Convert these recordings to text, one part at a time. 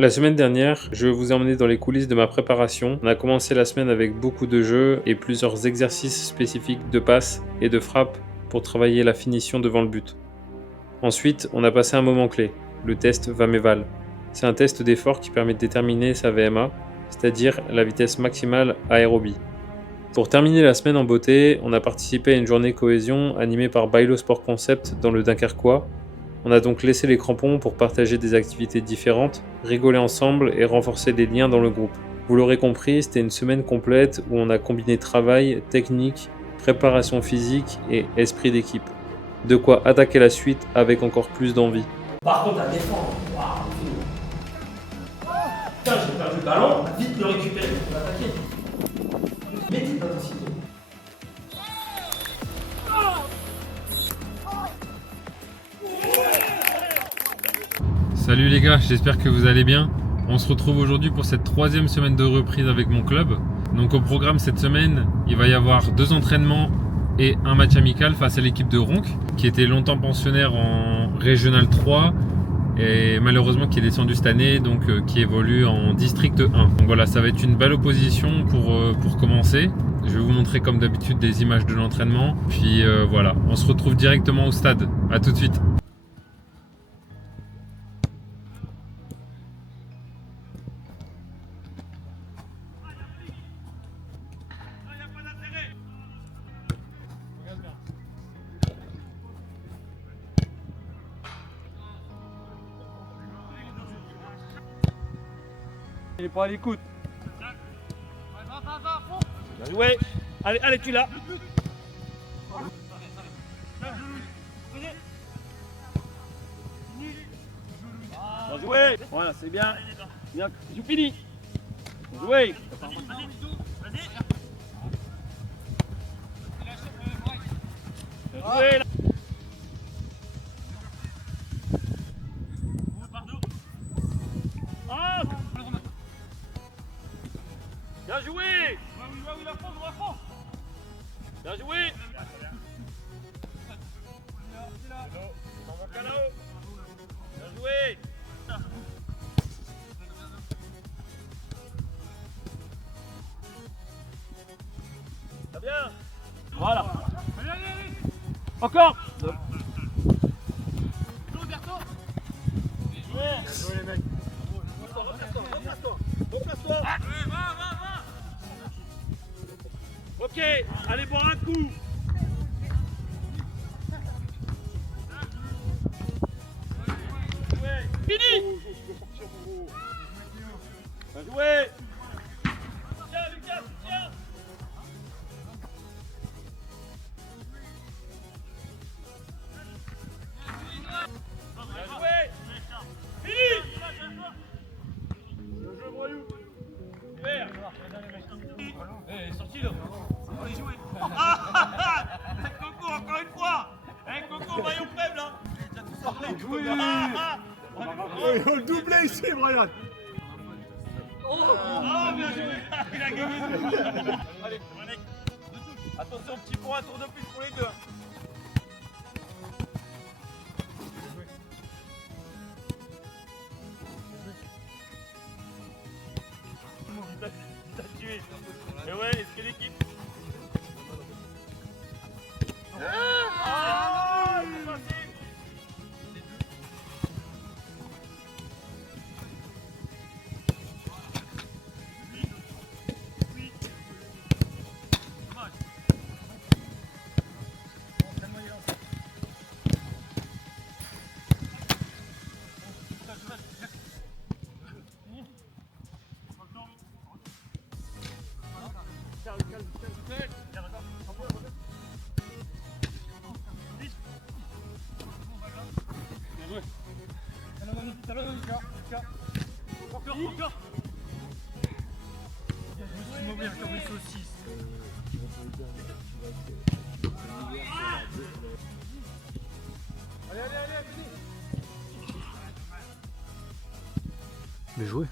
La semaine dernière, je vous ai emmené dans les coulisses de ma préparation. On a commencé la semaine avec beaucoup de jeux et plusieurs exercices spécifiques de passe et de frappe pour travailler la finition devant le but. Ensuite, on a passé un moment clé, le test VAMEVAL. C'est un test d'effort qui permet de déterminer sa VMA, c'est-à-dire la vitesse maximale aérobie. Pour terminer la semaine en beauté, on a participé à une journée cohésion animée par Bailo Sport Concept dans le Dunkerquois. On a donc laissé les crampons pour partager des activités différentes, rigoler ensemble et renforcer les liens dans le groupe. Vous l'aurez compris, c'était une semaine complète où on a combiné travail, technique, préparation physique et esprit d'équipe. De quoi attaquer la suite avec encore plus d'envie. Par contre, à défendre, waouh, putain, j'ai perdu le ballon, on va vite le récupérer pour l'attaquer. Mettez de l'intensité. Salut les gars, j'espère que vous allez bien. On se retrouve aujourd'hui pour cette troisième semaine de reprise avec mon club. Donc au programme cette semaine, il va y avoir 2 entraînements et un match amical face à l'équipe de Ronc, qui était longtemps pensionnaire en Régional 3 et malheureusement qui est descendu cette année, donc qui évolue en District 1. Donc voilà, ça va être une belle opposition pour commencer. Je vais vous montrer comme d'habitude des images de l'entraînement. Puis voilà, on se retrouve directement au stade. A tout de suite. Il est pas à l'écoute. Bien joué. Allez, tu l'as. Bien joué. Voilà, c'est bien. Bien. Joue fini. Bien joué. Bien joué. Là. Ah. Bien joué. Bien joué. Bien joué. Très bien. Voilà. Encore. Replace-toi. Ok, allez boire un coup. Fini. Bien joué. Tiens Lucas, tiens. Bien joué. Fini. Le jeu voyou. Super. Eh, sorti là. Allez jouer. Coco, encore une fois. Coco, maillon faible hein. Il a tout sorti. Oui. Le doublé ici, Brian. Oh, bien joué. Il a gagné. Allez, attention, petit point, un tour de plus pour les deux. Il t'a tué. Et ouais, est-ce que l'équipe... Ah, c'est passé. Encore. Je suis mauvais comme une saucisse. Allez, Bien joué.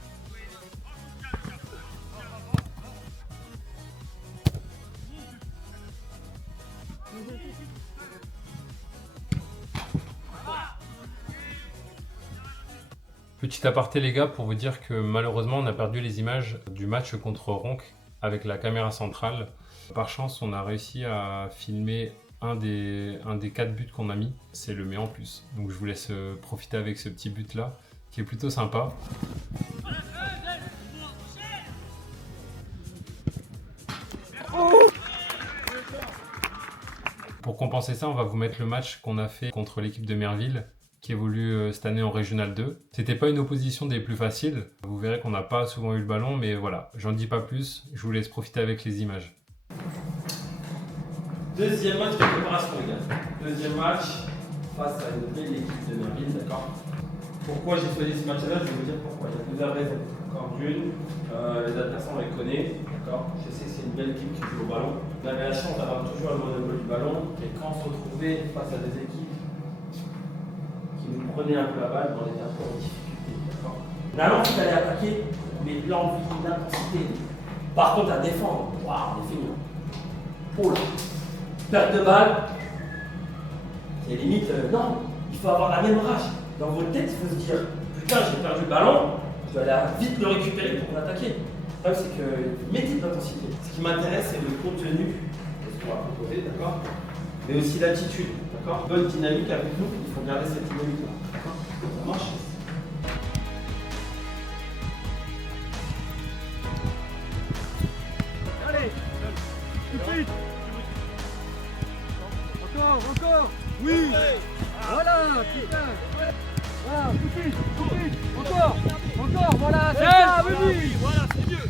Petit Petit aparté les gars pour vous dire que malheureusement on a perdu les images du match contre Ronc avec la caméra centrale. Par chance on a réussi à filmer un des 4 buts qu'on a mis, c'est le mien en plus. Donc je vous laisse profiter avec ce petit but là qui est plutôt sympa. Pour compenser ça, on va vous mettre le match qu'on a fait contre l'équipe de Merville qui évolue cette année en Régional 2. C'était pas une opposition des plus faciles. Vous verrez qu'on n'a pas souvent eu le ballon, mais voilà, j'en dis pas plus. Je vous laisse profiter avec les images. Deuxième match de préparation, les gars. Deuxième match face à une belle équipe de Merville, d'accord. Pourquoi j'ai choisi ce match-là? Je vais vous dire pourquoi. Il y a plusieurs raisons. Encore d'une, les adversaires, on les connaît, d'accord. Je sais que c'est une belle équipe qui joue au ballon. On avait la chance d'avoir toujours le monopole du ballon. Et quand on se retrouvait face à des équipes qui nous prenaient un peu la balle, on était un peu en difficulté, d'accord. On a l'envie d'aller attaquer, mais l'envie, l'intensité. Par contre, à défendre, waouh, on est fini. Oh là, perte de balle, c'est limite, non, il faut avoir la même rage. Dans votre tête, il faut se dire, putain, j'ai perdu le ballon, je dois aller vite le récupérer pour l'attaquer. Le problème, c'est que mettez de l'intensité. Ce qui m'intéresse, c'est le contenu de ce qu'on va proposer, d'accord, mais aussi l'attitude, d'accord. Bonne dynamique avec nous, il faut garder cette dynamique-là, d'accord. Ça marche. Allez, tout de suite. Encore. Oui. Voilà, putain. Voilà, tout de suite. Encore, voilà, c'est ça, vas-y. Voilà, c'est mieux.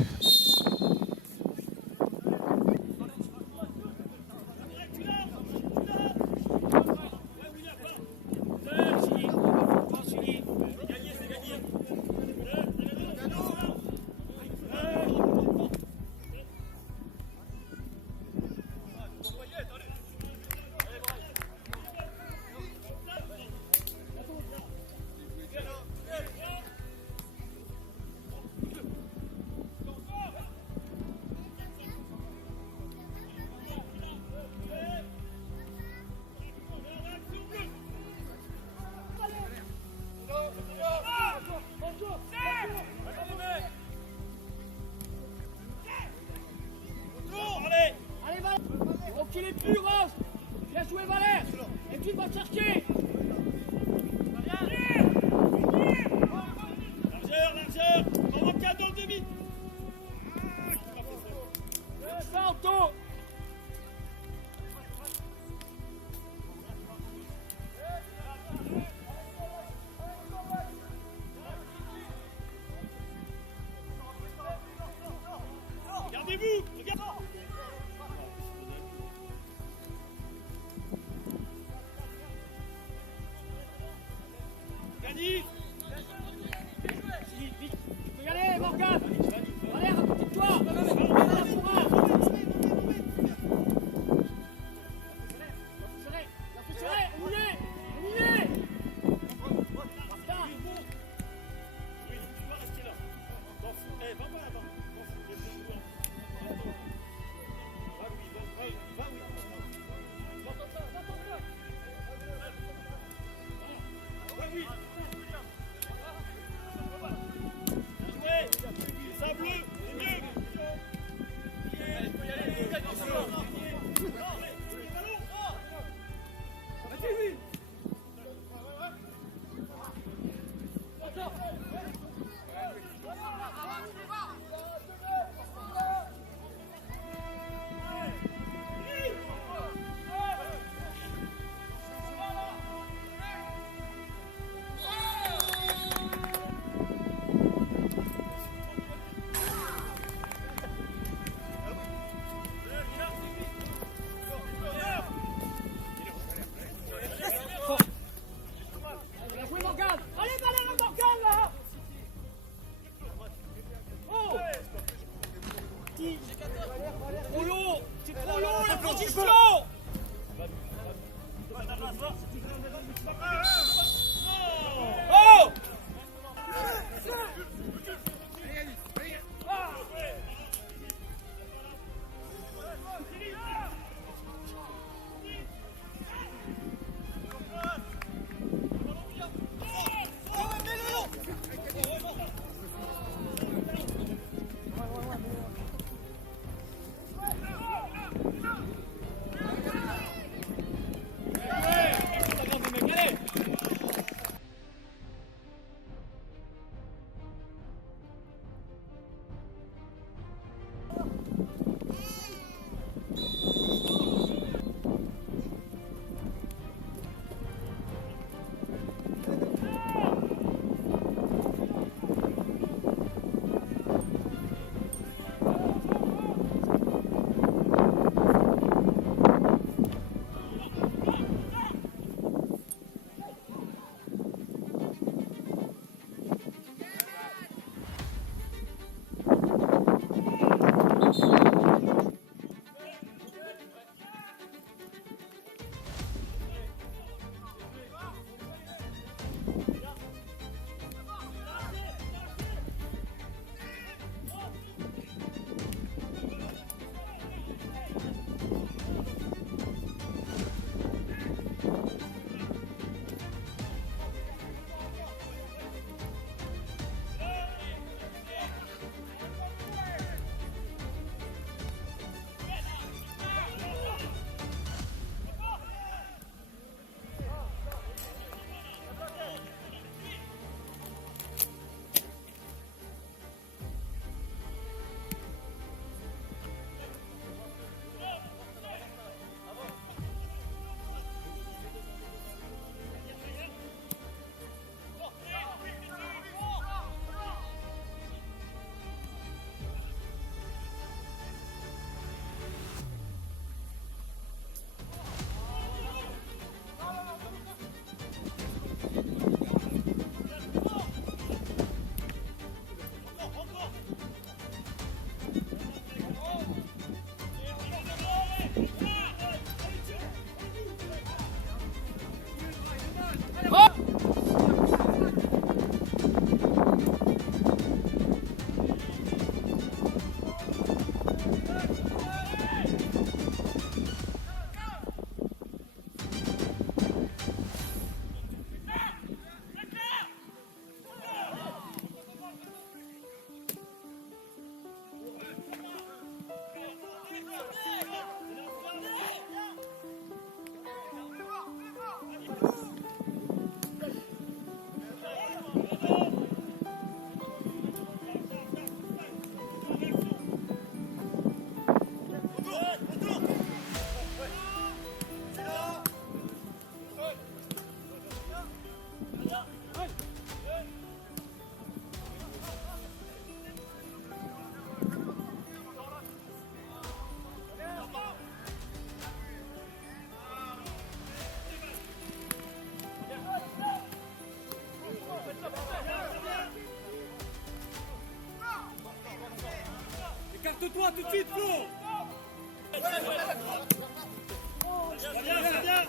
Qu'il est plus Rose. Bien joué Valère. Et tu vas chercher. Largeur. On va cadrer dans le demi. Santo. Regardez-vous. Gagné. Tu peux y aller Morgane. Valère à côté de toi. Trop long. C'est trop long la position. Oh. Écarte-toi tout de suite, Flo. C'est bien, c'est bien.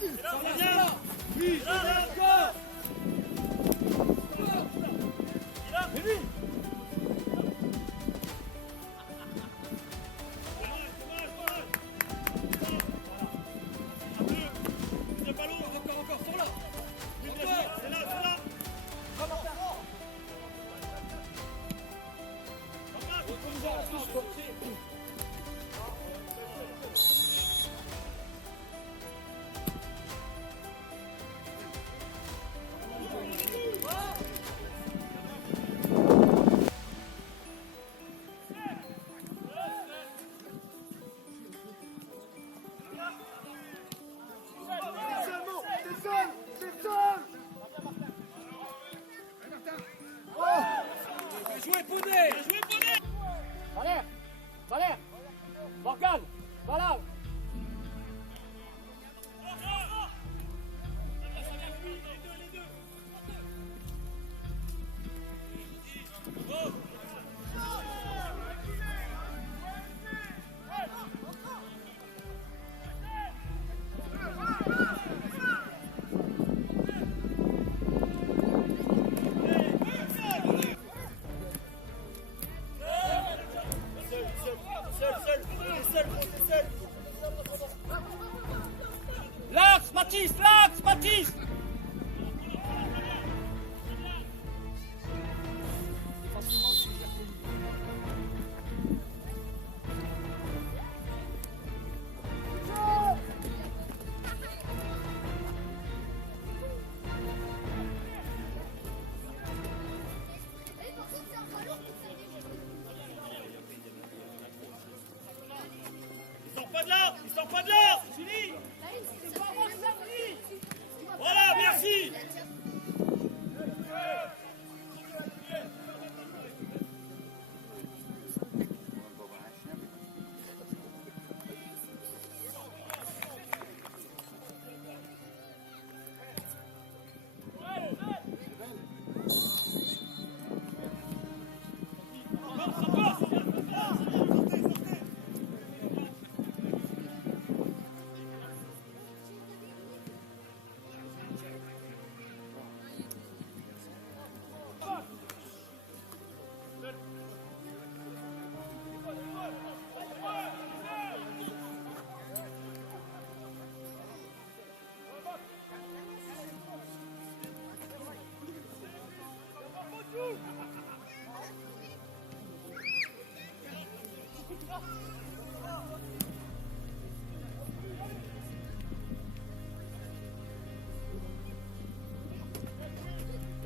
C'est bien. Oui, c'est bien encore. Mais lui. Encore, sur là. C'est là, c'est là. Jouez Poney. Jouez Poney. Valère, Valère, Morgane, voilà. L'axe, Mathis, l'axe, Mathis. Ils sortent pas de là. Ils sortent pas de là. C'est fini. Voilà, merci.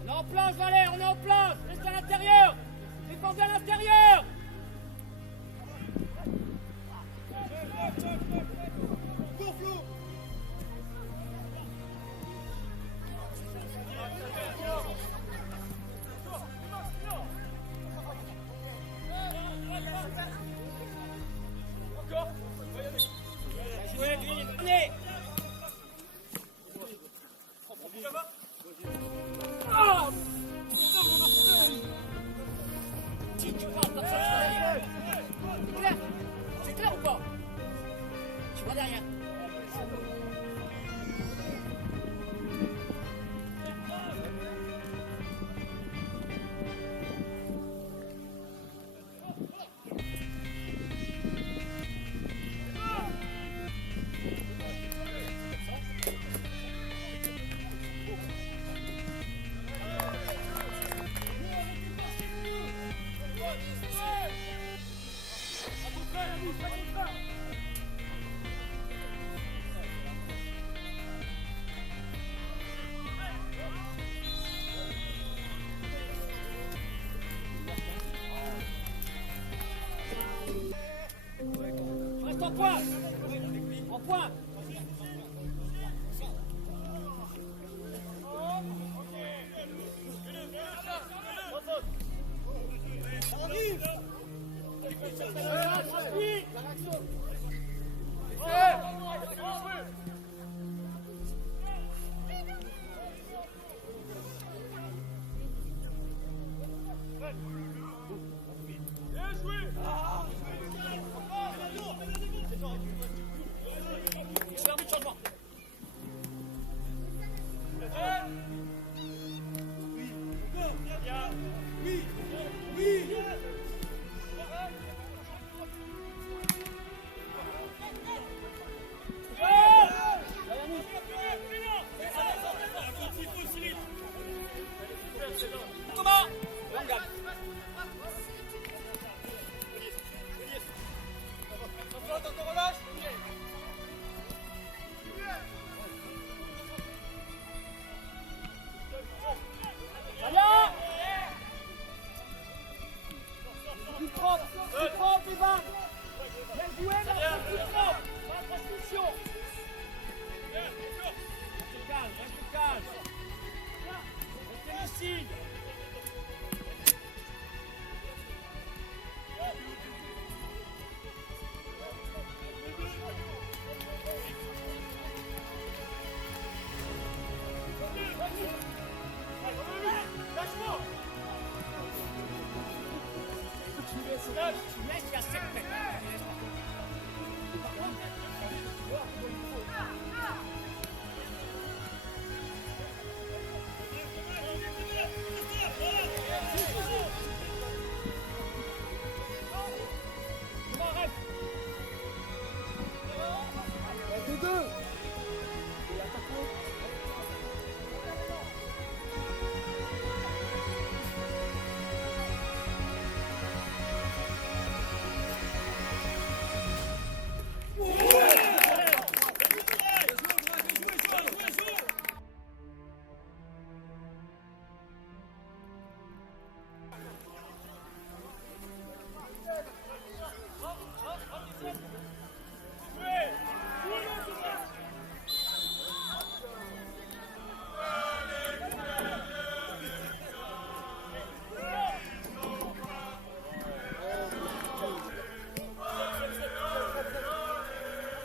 On est en place, Valère, on est en place. Reste à l'intérieur. Défendez à l'intérieur. Jouez, Green. Allez. Si tu passes par ça, c'est clair. C'est clair ou pas? Tu vas derrière. Reste en point. En point. Bien joué. Stéphane. Bien joué, Marc, coup de frappe. Pas de transmission. Reste calme, reste calme. Restez lucide. Tu laisses, il y a 7 mètres. Par contre, tu vois, il faut. Arrête. Deux.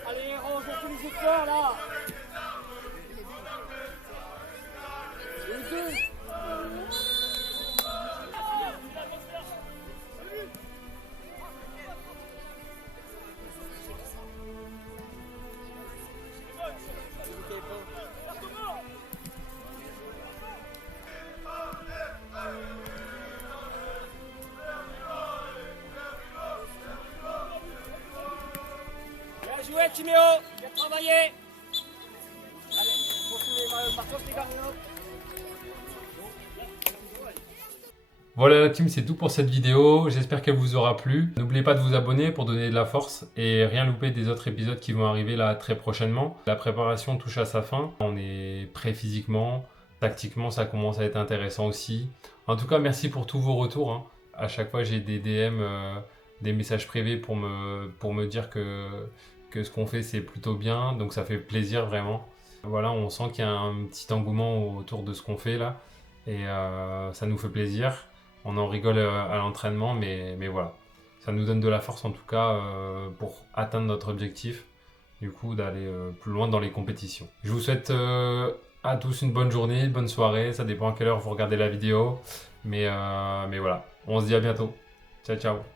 Allez, range tous les efforts là. Les deux. Bien joué, Timéo. Bien travaillé. Allez, poursuivez par toi, les gars. Voilà la team, c'est tout pour cette vidéo. J'espère qu'elle vous aura plu. N'oubliez pas de vous abonner pour donner de la force et rien louper des autres épisodes qui vont arriver là très prochainement. La préparation touche à sa fin. On est prêt physiquement. Tactiquement, ça commence à être intéressant aussi. En tout cas, merci pour tous vos retours, hein. À chaque fois, j'ai des DM, des messages privés pour me dire que ce qu'on fait, c'est plutôt bien. Donc ça fait plaisir vraiment. Voilà, on sent qu'il y a un petit engouement autour de ce qu'on fait là. Et ça nous fait plaisir. On en rigole à l'entraînement, mais voilà. Ça nous donne de la force en tout cas pour atteindre notre objectif. Du coup, d'aller plus loin dans les compétitions. Je vous souhaite à tous une bonne journée, une bonne soirée. Ça dépend à quelle heure vous regardez la vidéo. Mais voilà, on se dit à bientôt. Ciao, ciao.